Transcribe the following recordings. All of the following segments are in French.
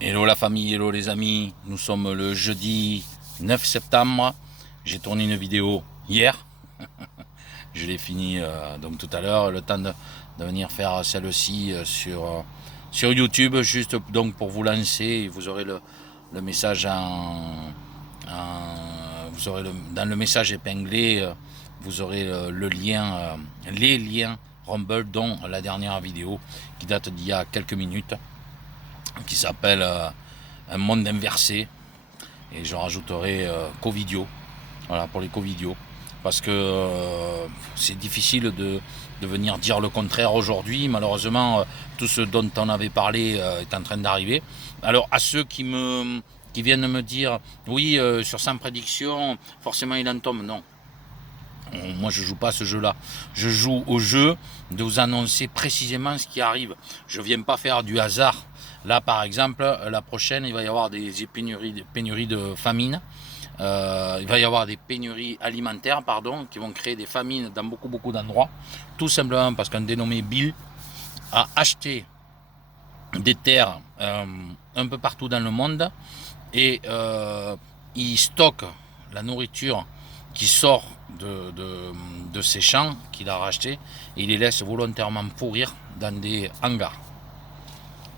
Hello la famille, hello les amis, nous sommes le jeudi 9 septembre, j'ai tourné une vidéo hier, je l'ai fini donc tout à l'heure, le temps de venir faire celle-ci sur YouTube, juste donc pour vous lancer, vous aurez le message vous aurez dans le message épinglé, vous aurez le lien, les liens Rumble, dont la dernière vidéo qui date d'il y a quelques minutes, qui s'appelle Un monde inversé. Et je rajouterai Covidio, voilà, pour les Covidio. Parce que c'est difficile de venir dire le contraire aujourd'hui. Malheureusement, tout ce dont on avait parlé est en train d'arriver. Alors, à ceux qui viennent me dire, oui, sur 100 prédictions, forcément il en tombe. Non, moi je joue pas à ce jeu-là. Je joue au jeu de vous annoncer précisément ce qui arrive. Je viens pas faire du hasard. Là par exemple, la prochaine, il va y avoir des pénuries de famine. Il va y avoir des pénuries alimentaires, pardon, qui vont créer des famines dans beaucoup d'endroits. Tout simplement parce qu'un dénommé Bill a acheté des terres un peu partout dans le monde et il stocke la nourriture qui sort de ces champs qu'il a rachetés et il les laisse volontairement pourrir dans des hangars.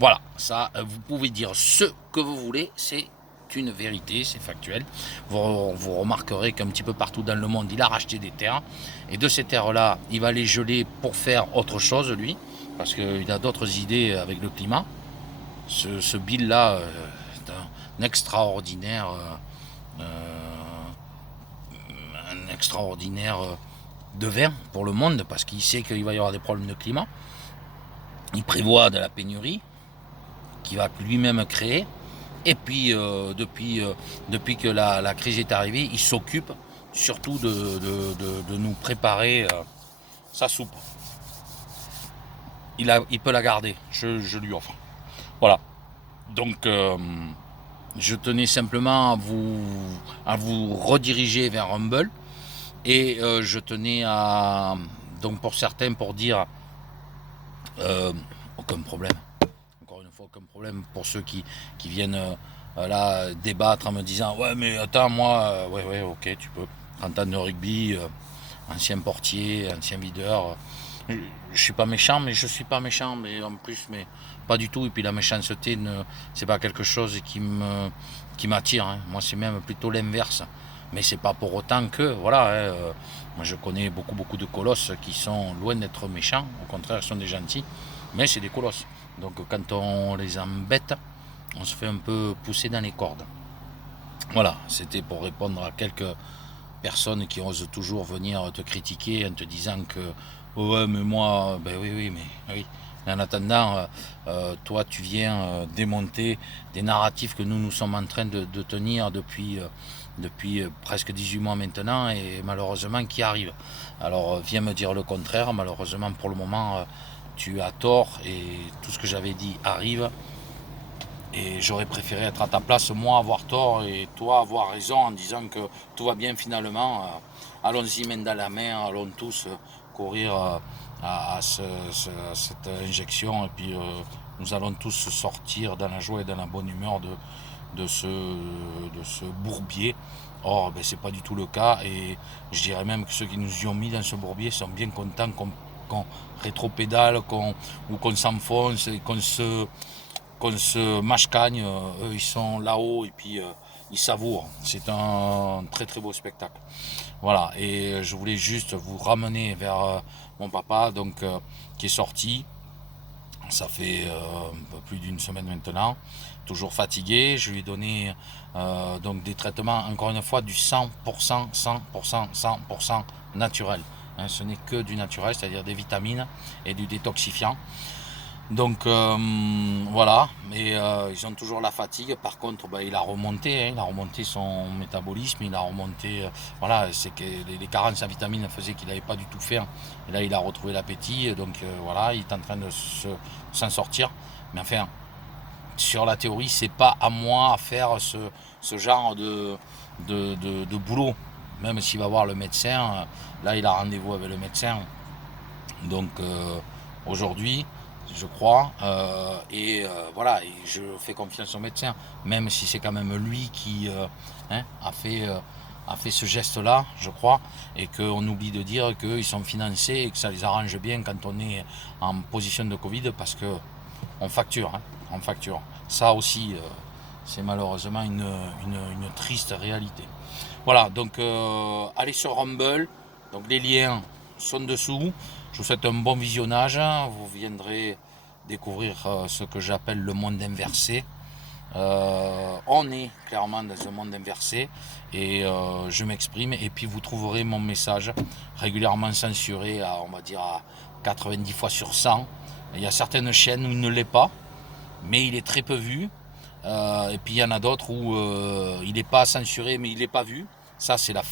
Voilà, ça, vous pouvez dire ce que vous voulez, c'est une vérité, c'est factuel. Vous remarquerez qu'un petit peu partout dans le monde, il a racheté des terres. Et de ces terres-là, il va les geler pour faire autre chose, lui, parce qu'il a d'autres idées avec le climat. Ce Bill-là est un extraordinaire, devin pour le monde, parce qu'il sait qu'il va y avoir des problèmes de climat. Il prévoit de la pénurie qu'il va lui-même créer. Et puis, depuis que la crise est arrivée, il s'occupe surtout de nous préparer sa soupe. Il peut la garder, je lui offre. Voilà. Donc, je tenais simplement à vous rediriger vers Humble. Et je tenais à, donc pour certains, pour dire aucun problème. Encore une fois, aucun problème pour ceux qui viennent là débattre en me disant ouais mais attends moi ouais ok tu peux 30 ans de rugby, ancien portier, ancien videur, je suis pas méchant mais je suis pas méchant mais en plus mais pas du tout. Et puis la méchanceté c'est pas quelque chose qui m'attire hein. Moi c'est même plutôt l'inverse, mais c'est pas pour autant que voilà hein, moi je connais beaucoup de colosses qui sont loin d'être méchants, au contraire ils sont des gentils, mais c'est des colosses. Donc quand on les embête, on se fait un peu pousser dans les cordes. Voilà, c'était pour répondre à quelques personnes qui osent toujours venir te critiquer en te disant que oh ouais mais moi, ben oui mais oui. En attendant, toi tu viens démonter des narratifs que nous sommes en train de tenir depuis presque 18 mois maintenant et malheureusement qui arrivent. Alors viens me dire le contraire, malheureusement pour le moment tu as tort et tout ce que j'avais dit arrive. Et j'aurais préféré être à ta place, moi avoir tort et toi avoir raison en disant que tout va bien finalement. Allons-y main dans la main, allons tous courir cette injection et puis nous allons tous sortir dans la joie et dans la bonne humeur de ce bourbier. Or, ben, c'est pas du tout le cas et je dirais même que ceux qui nous y ont mis dans ce bourbier sont bien contents qu'on rétropédale, ou qu'on s'enfonce et qu'on se mâche-cagne. Eux, ils sont là-haut et puis ils savourent. C'est un très beau spectacle. Voilà, et je voulais juste vous ramener vers mon papa, donc qui est sorti. Ça fait un peu plus d'une semaine maintenant, toujours fatigué. Je lui ai donné donc des traitements, encore une fois, du 100%, 100%, 100% naturel. Hein, ce n'est que du naturel, c'est-à-dire des vitamines et du détoxifiant. Donc voilà, mais ils ont toujours la fatigue. Par contre, bah, il a remonté, hein, il a remonté son métabolisme, il a remonté, voilà, c'est que les carences en vitamines faisaient qu'il n'avait pas du tout faim. Et là, il a retrouvé l'appétit, donc voilà, il est en train de s'en sortir. Mais enfin, sur la théorie, c'est pas à moi à faire ce genre de boulot. Même s'il va voir le médecin, là, il a rendez-vous avec le médecin. Donc aujourd'hui, je crois, voilà, et je fais confiance au médecin, même si c'est quand même lui qui a fait ce geste-là, je crois, et qu'on oublie de dire qu'ils sont financés et que ça les arrange bien quand on est en position de Covid, parce que on facture, on facture. Ça aussi, c'est malheureusement une triste réalité. Voilà, donc allez sur Rumble, donc les liens sont dessous. Je vous souhaite un bon visionnage. Vous viendrez découvrir ce que j'appelle le monde inversé. On est clairement dans un monde inversé et je m'exprime, et puis vous trouverez mon message régulièrement censuré à, on va dire, à 90 fois sur 100. Il y a certaines chaînes où il ne l'est pas, mais il est très peu vu. Et puis il y en a d'autres où il n'est pas censuré, mais il n'est pas vu. Ça, c'est la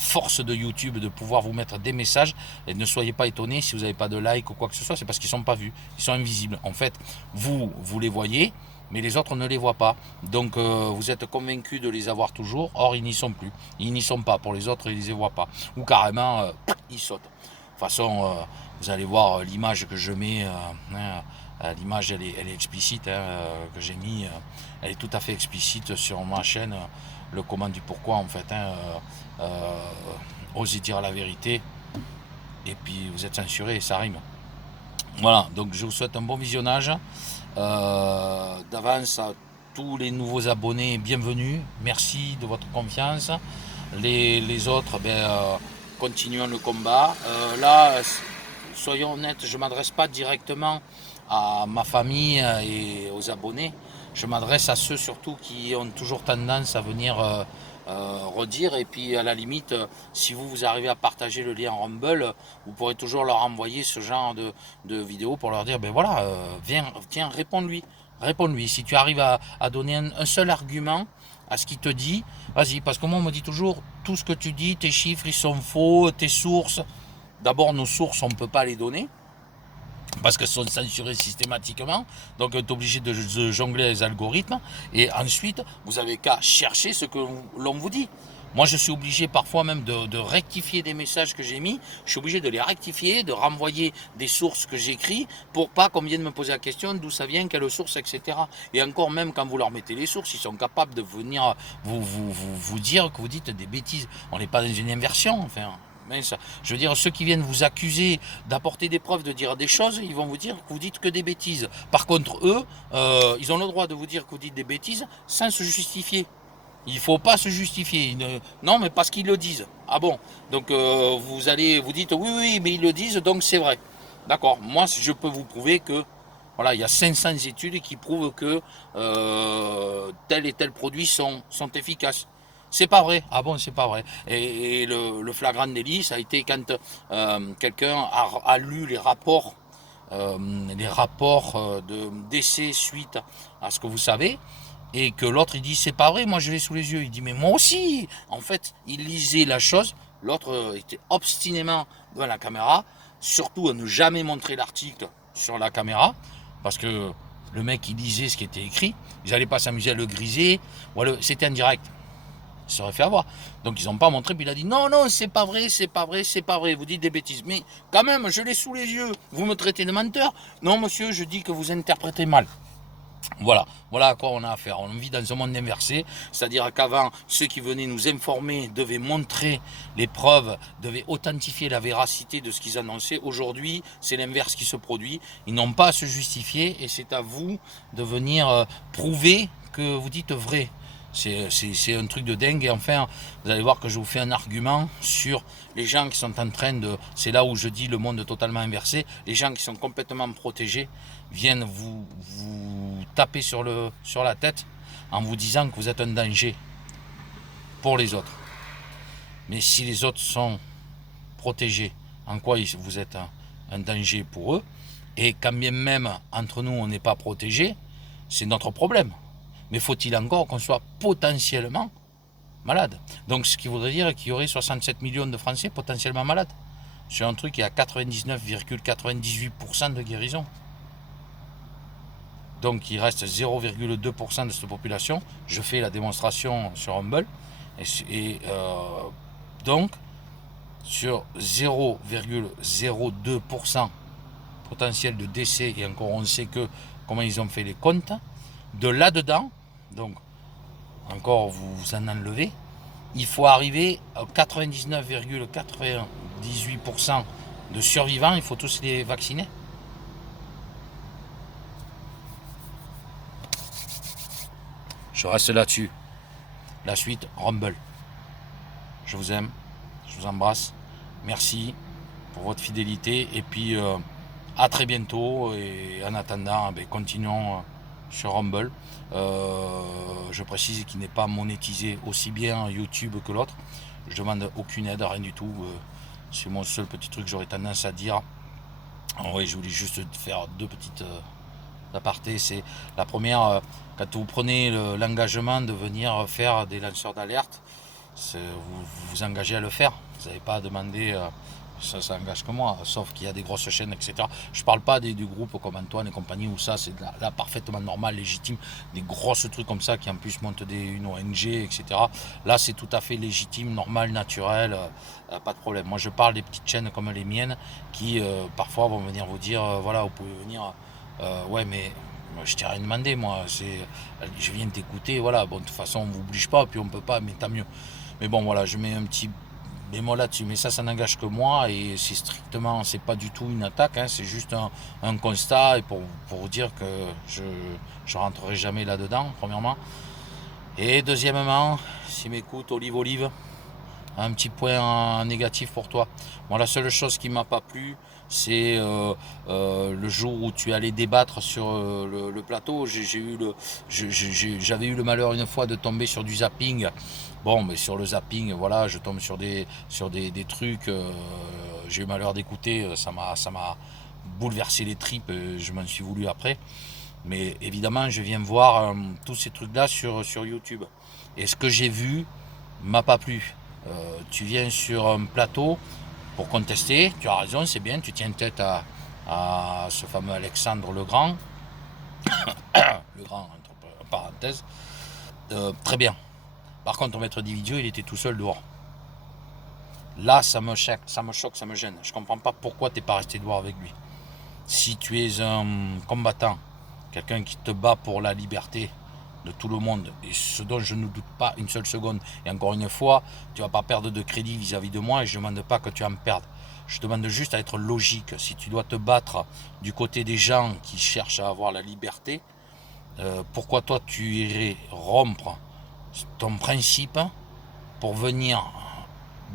force de YouTube, de pouvoir vous mettre des messages. Et ne soyez pas étonnés si vous n'avez pas de like ou quoi que ce soit, c'est parce qu'ils ne sont pas vus, ils sont invisibles. En fait, vous les voyez, mais les autres ne les voient pas. Donc vous êtes convaincus de les avoir toujours, or ils n'y sont plus. Ils n'y sont pas, pour les autres, ils ne les voient pas. Ou carrément, ils sautent. De toute façon, vous allez voir l'image que je mets. L'image elle est explicite, que j'ai mis, elle est tout à fait explicite sur ma chaîne, le comment du pourquoi en fait. Osez dire la vérité, et puis vous êtes censuré et ça rime. Voilà, donc je vous souhaite un bon visionnage. D'avance à tous les nouveaux abonnés, bienvenue, merci de votre confiance. Les autres, continuons le combat. Là, soyons honnêtes, je ne m'adresse pas directement à ma famille et aux abonnés. Je m'adresse à ceux surtout qui ont toujours tendance à venir redire, et puis à la limite, si vous arrivez à partager le lien Rumble, vous pourrez toujours leur envoyer ce genre de vidéo pour leur dire, ben voilà, tiens, réponds-lui. Si tu arrives à donner un seul argument à ce qu'il te dit, vas-y, parce que moi on me dit toujours, tout ce que tu dis, tes chiffres ils sont faux, tes sources, d'abord nos sources on ne peut pas les donner, parce qu'elles sont censurées systématiquement, donc tu es obligé de jongler les algorithmes, et ensuite vous avez qu'à chercher ce que l'on vous dit. Moi je suis obligé parfois même de rectifier des messages que j'ai mis, je suis obligé de les rectifier, de renvoyer des sources que j'écris, pour pas qu'on vienne me poser la question d'où ça vient, quelle source, etc. Et encore même quand vous leur mettez les sources, ils sont capables de venir vous dire que vous dites des bêtises. On n'est pas dans une inversion, enfin. Je veux dire, ceux qui viennent vous accuser d'apporter des preuves, de dire des choses, ils vont vous dire que vous dites que des bêtises. Par contre, eux, ils ont le droit de vous dire que vous dites des bêtises sans se justifier. Il ne faut pas se justifier. Non, mais parce qu'ils le disent. Ah bon? Donc vous dites oui, oui, mais ils le disent, donc c'est vrai. D'accord. Moi, je peux vous prouver que voilà, il y a 500 études qui prouvent que tel et tel produit sont efficaces. C'est pas vrai. Ah bon, c'est pas vrai. Et le flagrant délit, ça a été quand quelqu'un a lu les rapports de décès suite à ce que vous savez, et que l'autre il dit c'est pas vrai, moi je l'ai sous les yeux. Il dit mais moi aussi. En fait, il lisait la chose. L'autre était obstinément devant la caméra, surtout à ne jamais montrer l'article sur la caméra, parce que le mec il lisait ce qui était écrit. Ils n'allaient pas s'amuser à le griser. Voilà, c'était en direct. Il serait fait avoir. Donc ils n'ont pas montré, puis il a dit non, non, c'est pas vrai, c'est pas vrai, c'est pas vrai, vous dites des bêtises. Mais quand même, je l'ai sous les yeux, vous me traitez de menteur. Non monsieur, je dis que vous interprétez mal. Voilà, voilà à quoi on a affaire. On vit dans un monde inversé, c'est-à-dire qu'avant, ceux qui venaient nous informer devaient montrer les preuves, devaient authentifier la véracité de ce qu'ils annonçaient. Aujourd'hui, c'est l'inverse qui se produit. Ils n'ont pas à se justifier, et c'est à vous de venir prouver que vous dites vrai. C'est un truc de dingue. Et enfin, vous allez voir que je vous fais un argument sur les gens qui sont en train de... C'est là où je dis le monde totalement inversé. Les gens qui sont complètement protégés viennent vous taper sur la tête en vous disant que vous êtes un danger pour les autres. Mais si les autres sont protégés, en quoi vous êtes un danger pour eux? Et quand bien même entre nous on n'est pas protégés, c'est notre problème. Mais faut-il encore qu'on soit potentiellement malade? Donc ce qui voudrait dire qu'il y aurait 67 millions de Français potentiellement malades sur un truc qui a 99,98% de guérison. Donc il reste 0,2% de cette population. Je fais la démonstration sur Humble. Donc sur 0,02% potentiel de décès, et encore on sait que comment ils ont fait les comptes, de là-dedans, donc encore vous en enlevez, il faut arriver à 99,98% de survivants, il faut tous les vacciner. Je reste là-dessus. La suite, Rumble. Je vous aime, je vous embrasse. Merci pour votre fidélité. Et puis, à très bientôt. Et en attendant, continuons sur Rumble. Je précise qu'il n'est pas monétisé aussi bien YouTube que l'autre. Je demande aucune aide, rien du tout. C'est mon seul petit truc que j'aurais tendance à dire. Oui, je voulais juste faire deux petites apartés. C'est la première, quand vous prenez l'engagement de venir faire des lanceurs d'alerte, vous vous engagez à le faire. Vous n'avez pas à demander, ça engage que moi, sauf qu'il y a des grosses chaînes, etc. Je ne parle pas du groupe comme Antoine et compagnie, où ça c'est là parfaitement normal, légitime, des grosses trucs comme ça qui en plus montent une ONG, etc. Là c'est tout à fait légitime, normal, naturel, pas de problème. Moi je parle des petites chaînes comme les miennes qui parfois vont venir vous dire, voilà, vous pouvez venir, ouais mais je t'ai rien demandé, moi, je viens t'écouter, voilà, bon de toute façon on ne vous oblige pas, puis on peut pas, mais tant mieux. Mais bon voilà, je mets un petit bémol là-dessus, mais ça n'engage que moi, et c'est strictement, c'est pas du tout une attaque, hein, c'est juste un constat, et pour vous dire que je rentrerai jamais là-dedans, premièrement. Et deuxièmement, si m'écoute, Olive, un petit point négatif pour toi. Moi, la seule chose qui m'a pas plu, c'est le jour où tu allais débattre sur le plateau. J'avais eu le malheur une fois de tomber sur du zapping. Bon, mais sur le zapping, voilà, je tombe sur des trucs. J'ai eu le malheur d'écouter, ça m'a bouleversé les tripes. Je m'en suis voulu après. Mais évidemment, je viens voir tous ces trucs-là sur YouTube. Et ce que j'ai vu m'a pas plu. Tu viens sur un plateau pour contester, tu as raison, c'est bien, tu tiens tête à ce fameux Alexandre le Grand, le Grand entre parenthèses, très bien. Par contre, ton maître individuel, il était tout seul dehors. Là, ça me choque, ça me gêne. Je comprends pas pourquoi tu n'es pas resté dehors avec lui. Si tu es un combattant, quelqu'un qui te bat pour la liberté de tout le monde, et ce dont je ne doute pas une seule seconde, et encore une fois, tu ne vas pas perdre de crédit vis-à-vis de moi, et je ne demande pas que tu en perdes. Je demande juste à être logique. Si tu dois te battre du côté des gens qui cherchent à avoir la liberté, pourquoi toi tu irais rompre ton principe pour venir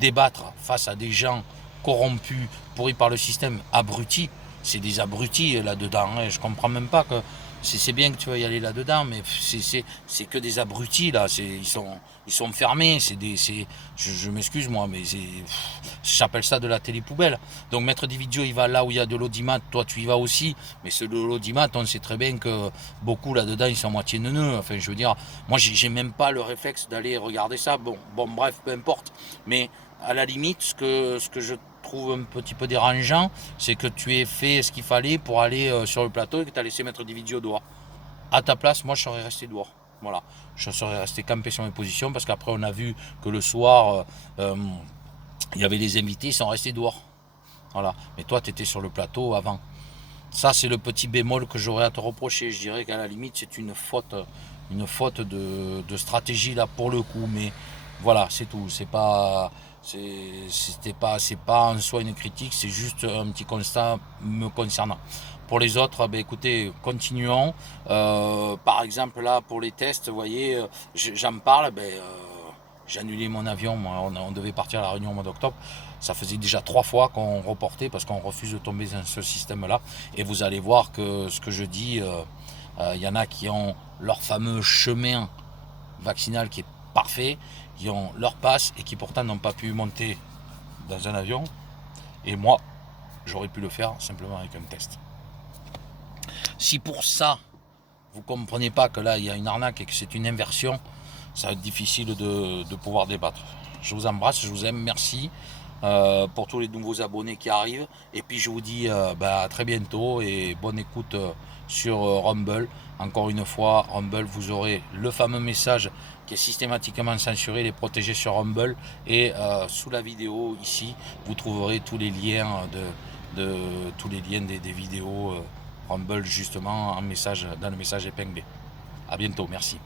débattre face à des gens corrompus, pourris par le système, abrutis? C'est des abrutis là-dedans, hein. Je comprends même pas que... C'est bien que tu vas y aller là-dedans, mais c'est que des abrutis là. Ils sont fermés. Je m'excuse moi, mais j'appelle ça de la télé-poubelle. Donc Maître Dividio, il va là où il y a de l'audimat. Toi, tu y vas aussi. Mais ce de l'audimat, on sait très bien que beaucoup là-dedans, ils sont moitié neuneux. Enfin, je veux dire, moi, j'ai même pas le réflexe d'aller regarder ça. Bon, bref, peu importe. Mais à la limite, ce que je trouve un petit peu dérangeant, c'est que tu aies fait ce qu'il fallait pour aller sur le plateau et que tu as laissé Maître Dividio dehors. À ta place, moi je serais resté dehors. Voilà, je serais resté campé sur mes positions, parce qu'après on a vu que le soir il y avait les invités, ils sont restés dehors. Voilà, mais toi tu étais sur le plateau avant. Ça c'est le petit bémol que j'aurais à te reprocher. Je dirais qu'à la limite c'est une faute de stratégie là pour le coup, mais voilà, c'est tout. C'est pas en soi une critique, c'est juste un petit constat me concernant. Pour les autres, écoutez, continuons. Par exemple, là, pour les tests, vous voyez, j'en parle, j'ai annulé mon avion. Moi, on devait partir à la Réunion au mois d'octobre. Ça faisait déjà 3 fois qu'on reportait parce qu'on refuse de tomber dans ce système-là. Et vous allez voir que ce que je dis, y en a qui ont leur fameux chemin vaccinal qui est parfait, qui ont leur passe et qui pourtant n'ont pas pu monter dans un avion. Et moi, j'aurais pu le faire simplement avec un test. Si pour ça, vous ne comprenez pas que là, il y a une arnaque et que c'est une inversion, ça va être difficile de pouvoir débattre. Je vous embrasse, je vous aime, merci pour tous les nouveaux abonnés qui arrivent. Et puis je vous dis à très bientôt et bonne écoute sur Rumble. Encore une fois, Rumble, vous aurez le fameux message qui est systématiquement censuré, les protégés sur Rumble. Et sous la vidéo, ici, vous trouverez tous les liens de tous les liens des vidéos Rumble justement dans le message épinglé. À bientôt, merci.